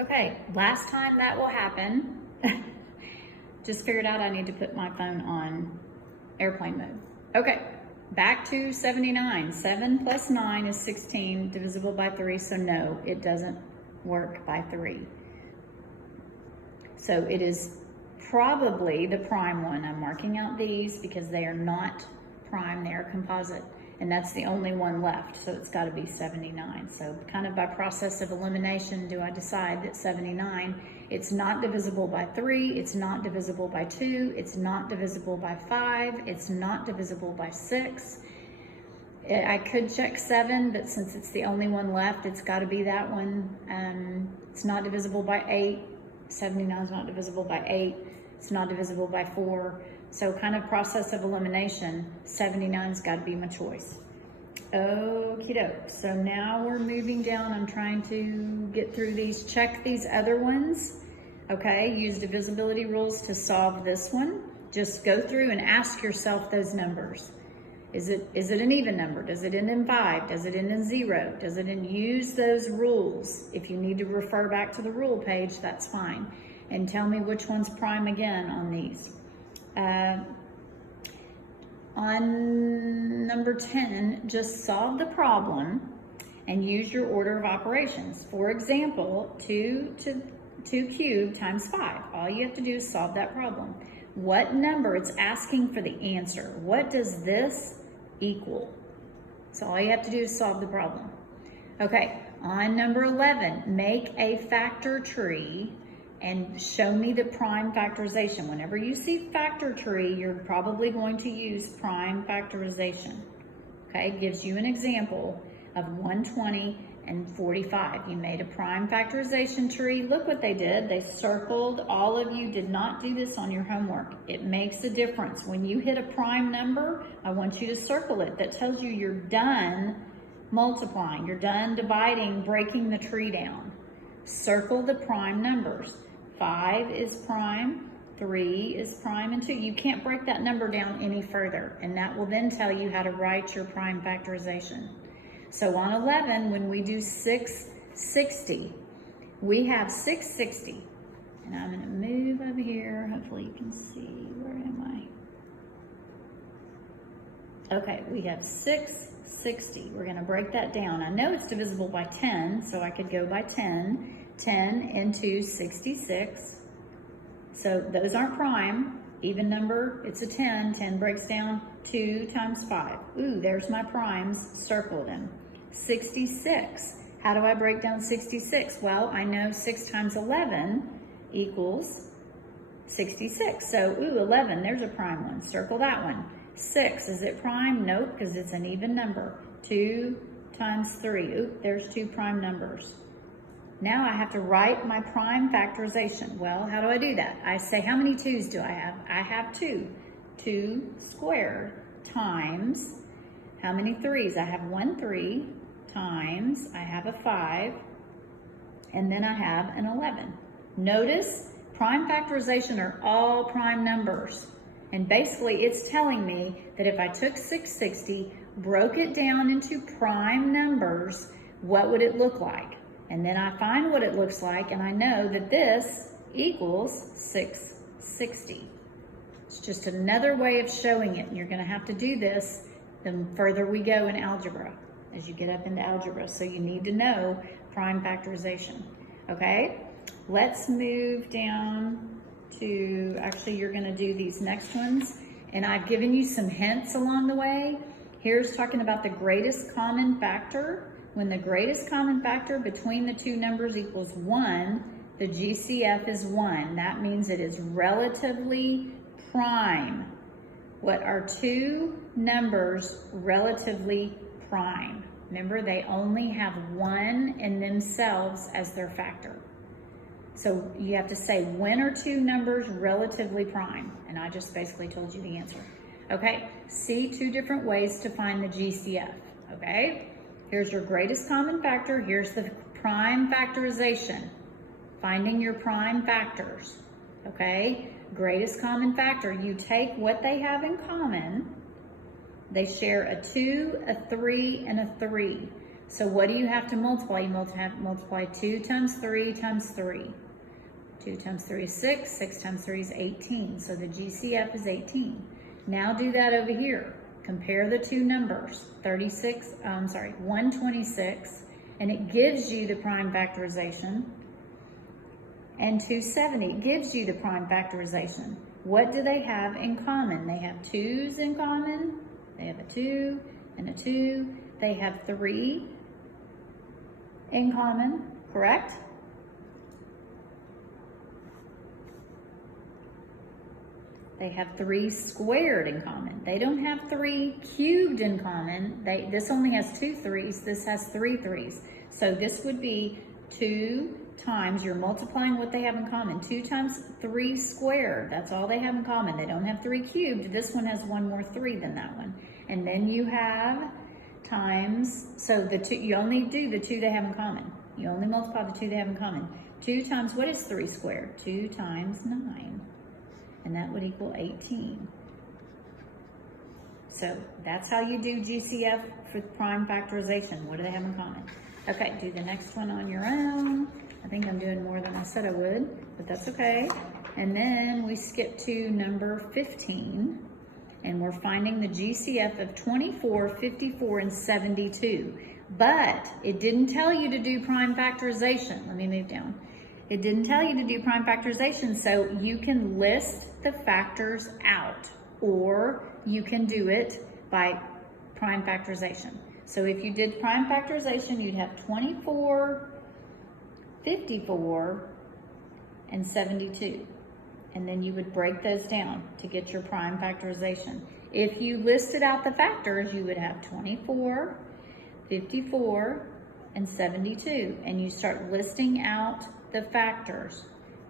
Okay, last time that will happen. Just figured out I need to put my phone on airplane mode. Okay, back to 79. 7 plus 9 is 16, divisible by 3, so no, it doesn't work by 3. So it is probably the prime one. I'm marking out these because they are not prime, they are composite. And that's the only one left, so it's got to be 79. So kind of by process of elimination do I decide that 79, it's not divisible by 3, it's not divisible by 2, it's not divisible by 5, it's not divisible by 6. I could check 7, but since it's the only one left, it's got to be that one. It's not divisible by 8. 79 is not divisible by 8. It's not divisible by 4. So kind of process of elimination, 79's got to be my choice. Okie doke. So now we're moving down. I'm trying to get through these. Check these other ones. Okay, use divisibility rules to solve this one. Just go through and ask yourself those numbers. Is it an even number? Does it end in 5? Does it end in 0? Does it end? Use those rules. If you need to refer back to the rule page, that's fine. And tell me which one's prime again on these. On number 10, just solve the problem and use your order of operations. For example, 2 cubed times 5. All you have to do is solve that problem. What number? It's asking for the answer. What does this equal? So all you have to do is solve the problem. Okay, on number 11, make a factor tree and show me the prime factorization. Whenever you see factor tree, you're probably going to use prime factorization. Okay, it gives you an example of 120 and 45. You made a prime factorization tree. Look what they did. They circled. All of you did not do this on your homework. It makes a difference. When you hit a prime number, I want you to circle it. That tells you you're done multiplying. You're done dividing, breaking the tree down. Circle the prime numbers. 5 is prime, 3 is prime, and 2. You can't break that number down any further, and that will then tell you how to write your prime factorization. So on 11, when we do 660, we have 660. And I'm going to move over here. Hopefully you can see. Where am I? Okay, we have 660. We're going to break that down. I know it's divisible by 10, so I could go by 10. 10 into 66. So those aren't prime. Even number, it's a 10. 10 breaks down 2 times 5. Ooh, there's my primes. Circle them. 66. How do I break down 66? Well, I know 6 times 11 equals 66. So, ooh, 11, there's a prime one. Circle that one. 6, is it prime? Nope, because it's an even number. 2 times 3. Ooh, there's 2 prime numbers. Now I have to write my prime factorization. Well, how do I do that? I say, how many 2's do I have? I have 2. 2 squared times, how many 3's? I have 1 3 times, I have a 5, and then I have an 11. Notice, prime factorization are all prime numbers. And basically it's telling me that if I took 660, broke it down into prime numbers, what would it look like? And then I find what it looks like, and I know that this equals 660. It's just another way of showing it, and you're going to have to do this the further we go in algebra, as you get up into algebra. So you need to know prime factorization. Okay, let's move down to, actually you're going to do these next ones, and I've given you some hints along the way. Here's talking about the greatest common factor. When the greatest common factor between the two numbers equals 1, the GCF is 1. That means it is relatively prime. What are two numbers relatively prime? Remember, they only have 1 in themselves as their factor. So you have to say, when are two numbers relatively prime? And I just basically told you the answer. Okay, see 2 different ways to find the GCF, okay? Here's your greatest common factor. Here's the prime factorization. Finding your prime factors, okay? Greatest common factor, you take what they have in common. They share a 2, a 3, and a 3. So what do you have to multiply? You have to multiply 2 times 3 times 3. 2 times 3 is 6, 6 times 3 is 18. So the GCF is 18. Now do that over here. Compare the two numbers, 126, and it gives you the prime factorization, and 270 gives you the prime factorization. What do they have in common? They have 2's in common. They have a 2 and a 2. They have 3 in common, correct? They have 3 squared in common. They don't have 3 cubed in common. This only has 2 3's. This has 3 3's. So this would be 2 times, you're multiplying what they have in common. 2 times 3 squared. That's all they have in common. They don't have 3 cubed. This one has one more 3 than that one. And then you have times, so the 2, you only do the 2 they have in common. You only multiply the 2 they have in common. 2 times, what is 3 squared? 2 times 9. And that would equal 18. So that's how you do GCF for prime factorization. What do they have in common? Okay, do the next one on your own. I think I'm doing more than I said I would, but that's okay. And then we skip to number 15, and we're finding the GCF of 24, 54, and 72. But it didn't tell you to do prime factorization. Let me move down. It didn't tell you to do prime factorization, so you can list the factors out, or you can do it by prime factorization. So if you did prime factorization, you'd have 24, 54, and 72. And then you would break those down to get your prime factorization. If you listed out the factors, you would have 24, 54, and 72. And you start listing out the factors.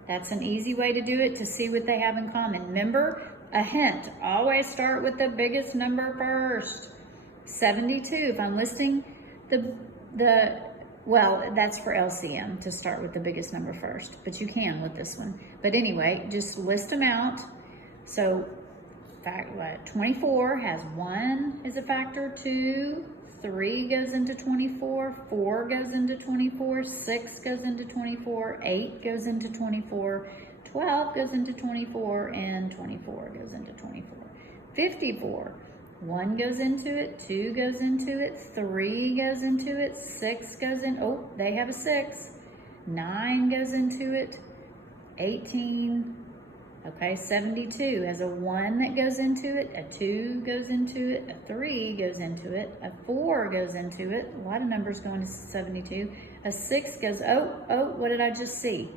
That's an easy way to do it, to see what they have in common. Remember, a hint, always start with the biggest number first. 72, if I'm listing well, that's for LCM, to start with the biggest number first, but you can with this one. But anyway, just list them out. So 24 has 1 as a factor, 2, 3 goes into 24, 4 goes into 24, 6 goes into 24, 8 goes into 24, 12 goes into 24, and 24 goes into 24. 54, 1 goes into it, 2 goes into it, 3 goes into it, 6 goes in, oh, they have a 6, 9 goes into it, 18, okay, 72 has a 1 that goes into it, a 2 goes into it, a 3 goes into it, a 4 goes into it, a lot of numbers going to 72, a 6 goes, oh, what did I just see?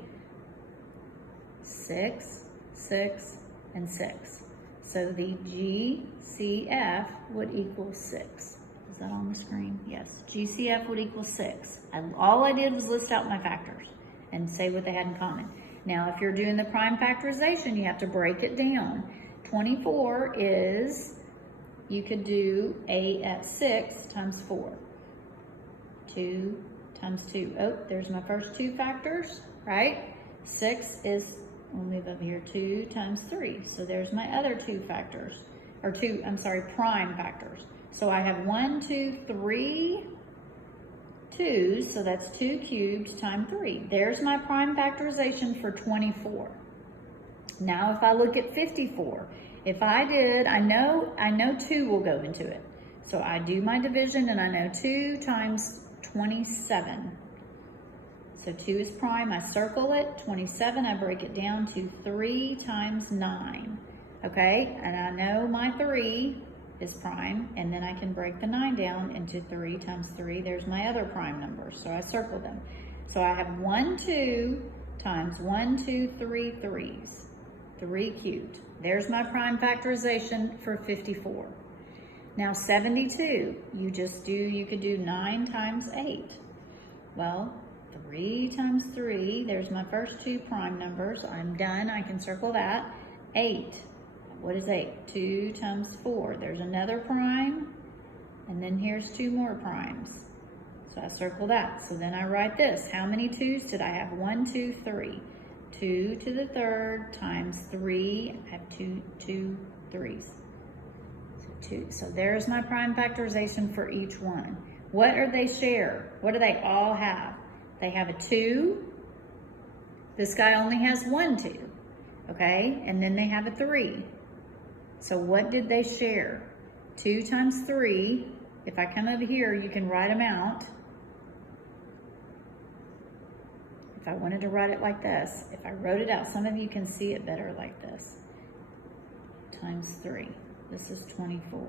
6, 6, and 6. So the GCF would equal 6. Is that on the screen? Yes. GCF would equal 6. And all I did was list out my factors and say what they had in common. Now, if you're doing the prime factorization, you have to break it down. 24 is, you could do 6 times 4. 2 times 2. Oh, there's my first 2 factors, right? 6 is, we'll move over here, 2 times 3. So there's my other 2 factors, or prime factors. So I have 1, 2, 3 2's, so that's 2 cubed times 3. There's my prime factorization for 24. Now if I look at 54, if I did, I know 2 will go into it. So I do my division and I know 2 times 27. So 2 is prime, I circle it. 27, I break it down to 3 times 9. Okay, and I know my 3 is prime, and then I can break the 9 down into 3 times 3. There's my other prime numbers, so I circle them. So I have 1, 2 times 1, 2, 3 3's, 3 cubed. There's my prime factorization for 54. Now 72, you could do 9 times 8. Well, 3 times 3, there's my first 2 prime numbers. I'm done, I can circle that. 8. What is 8? 2 times 4. There's another prime, and then here's 2 more primes. So I circle that. So then I write this. How many 2's did I have? 1, 2, 3. 2 to the third times 3. I have 2 3's. So 2. So there's my prime factorization for each one. What do they share? What do they all have? They have a 2. This guy only has 1 2, okay? And then they have a 3. So what did they share? 2 times 3. If I come over here, you can write them out. If I wanted to write it like this, if I wrote it out, some of you can see it better like this. Times 3. This is 24.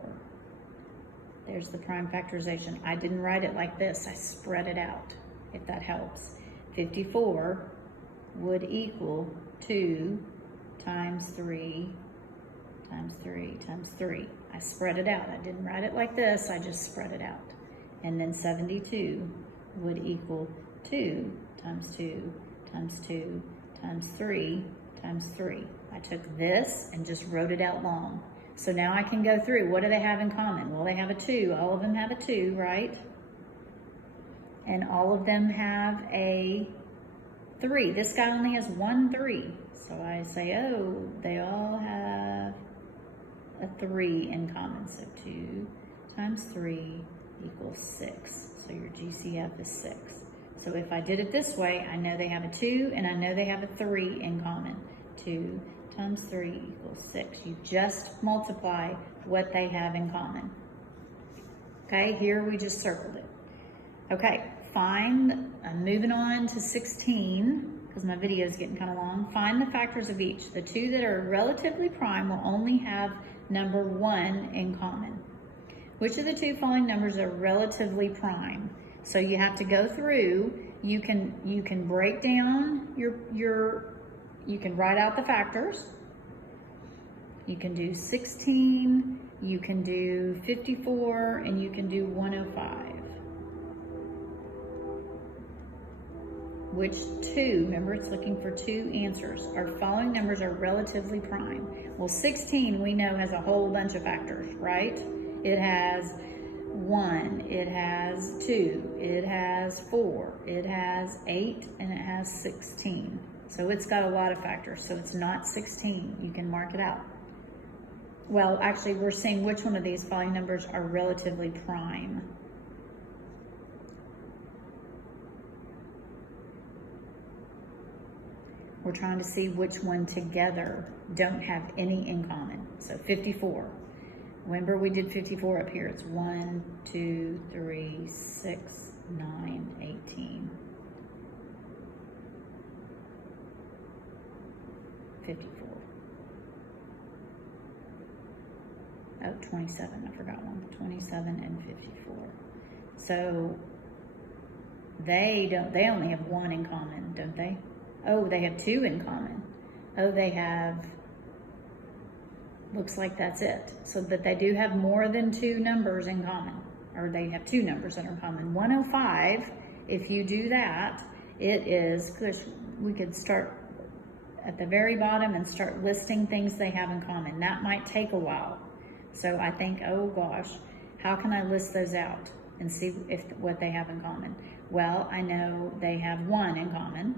There's the prime factorization. I didn't write it like this. I spread it out, if that helps. 54 would equal 2 times 3 times 3 times 3. I spread it out. I didn't write it like this. I just spread it out. And then 72 would equal 2 times 2 times 2 times 3 times 3. I took this and just wrote it out long. So now I can go through. What do they have in common? Well, they have a 2. All of them have a 2, right? And all of them have a 3. This guy only has 1 3. So I say, oh, they all have a 3 in common. So 2 times 3 equals 6. So your GCF is 6. So if I did it this way, I know they have a 2 and I know they have a 3 in common. 2 times 3 equals 6. You just multiply what they have in common. Okay, here we just circled it. Okay, I'm moving on to 16, because my video is getting kind of long. Find the factors of each. The 2 that are relatively prime will only have number 1 in common. Which of the 2 following numbers are relatively prime? So you have to go through. You can break down you can write out the factors. You can do 16, you can do 54, and you can do 105. Which 2, remember it's looking for 2 answers. Our following numbers are relatively prime. Well, 16 we know has a whole bunch of factors, right? It has 1, it has 2, it has 4, it has 8, and it has 16. So it's got a lot of factors, so it's not 16. You can mark it out. Well, actually, we're seeing which one of these following numbers are relatively prime. We're trying to see which one together don't have any in common. So 54. Remember we did 54 up here. It's 1, 2, 3, 6, 9, 18. 54. Oh, 27, I forgot one. 27 and 54. So they only have 1 in common, don't they? Oh, they have 2 in common. Oh, they have, looks like that's it. So that they do have more than 2 numbers in common, or they have 2 numbers that are in common. 105, if you do that, it is, we could start at the very bottom and start listing things they have in common. That might take a while. So I think, oh gosh, how can I list those out and see what they have in common? Well, I know they have 1 in common.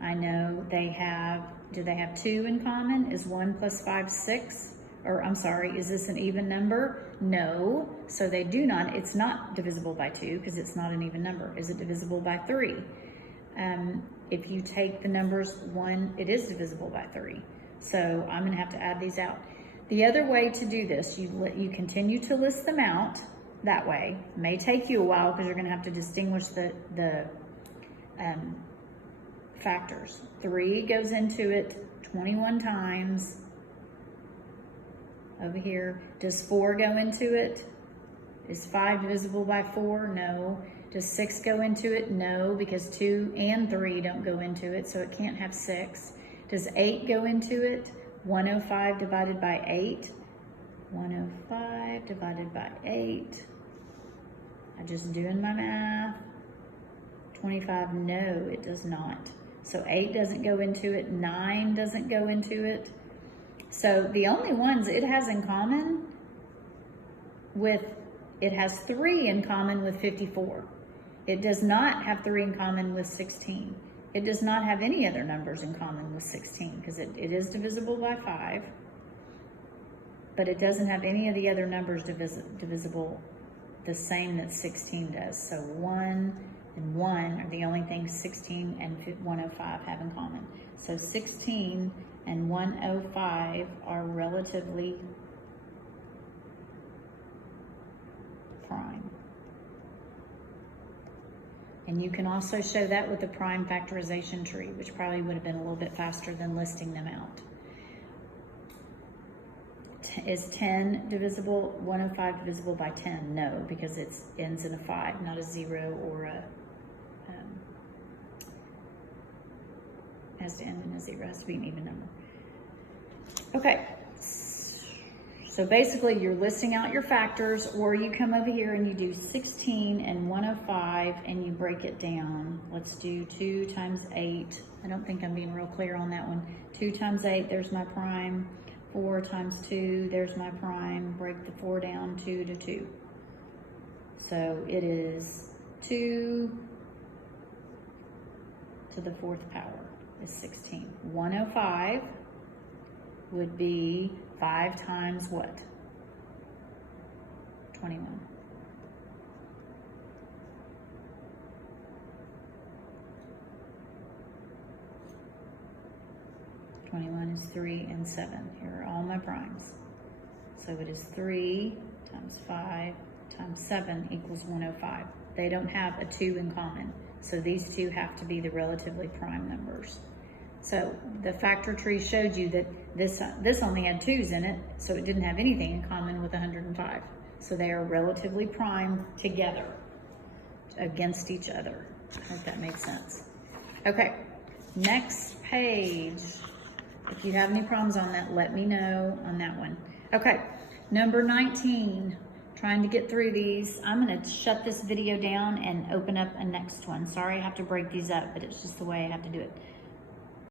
I know they have, do they have 2 in common? Is 1 plus 5, 6? Or I'm sorry, is this an even number? No, so they do not, it's not divisible by 2 because it's not an even number. Is it divisible by 3? If you take the numbers 1, it is divisible by 3. So I'm gonna have to add these out. The other way to do this, you continue to list them out that way. It may take you a while because you're gonna have to distinguish the factors. 3 goes into it 21 times. Over here, does 4 go into it? Is 5 divisible by 4? No. Does 6 go into it? No, because 2 and 3 don't go into it, so it can't have 6. Does 8 go into it? 105 divided by 8. 105 divided by 8. I'm just doing my math. 25, no, it does not. So 8 doesn't go into it, 9 doesn't go into it. So the only ones it has in common with, it has 3 in common with 54. It does not have 3 in common with 16. It does not have any other numbers in common with 16 because it is divisible by 5, but it doesn't have any of the other numbers divisible the same that 16 does. So 1 and 1 are the only things 16 and 105 have in common. So 16 and 105 are relatively prime. And you can also show that with the prime factorization tree, which probably would have been a little bit faster than listing them out. Is 10 divisible, 105 divisible by 10? No, because it ends in a 5, not a 0 or a, has to end in a 0, it has to be an even number. Okay, so basically you're listing out your factors, or you come over here and you do 16 and 105 and you break it down. Let's do 2 times 8. I don't think I'm being real clear on that one. 2 times 8, there's my prime. 4 times 2, there's my prime. Break the 4 down, 2 to 2. So it is 2 to the 4th power is 16. 105 would be 5 times what? 21. Is 3 and 7. Here are all my primes. So it is 3 times 5 times 7 equals 105. They don't have a 2 in common. So these two have to be the relatively prime numbers. So the factor tree showed you that this only had 2's in it, so it didn't have anything in common with 105. So they are relatively prime together against each other. I hope that made sense. Okay, next page. If you have any problems on that, let me know on that one. Okay, number 19, trying to get through these. I'm gonna shut this video down and open up a next one. Sorry I have to break these up, but it's just the way I have to do it.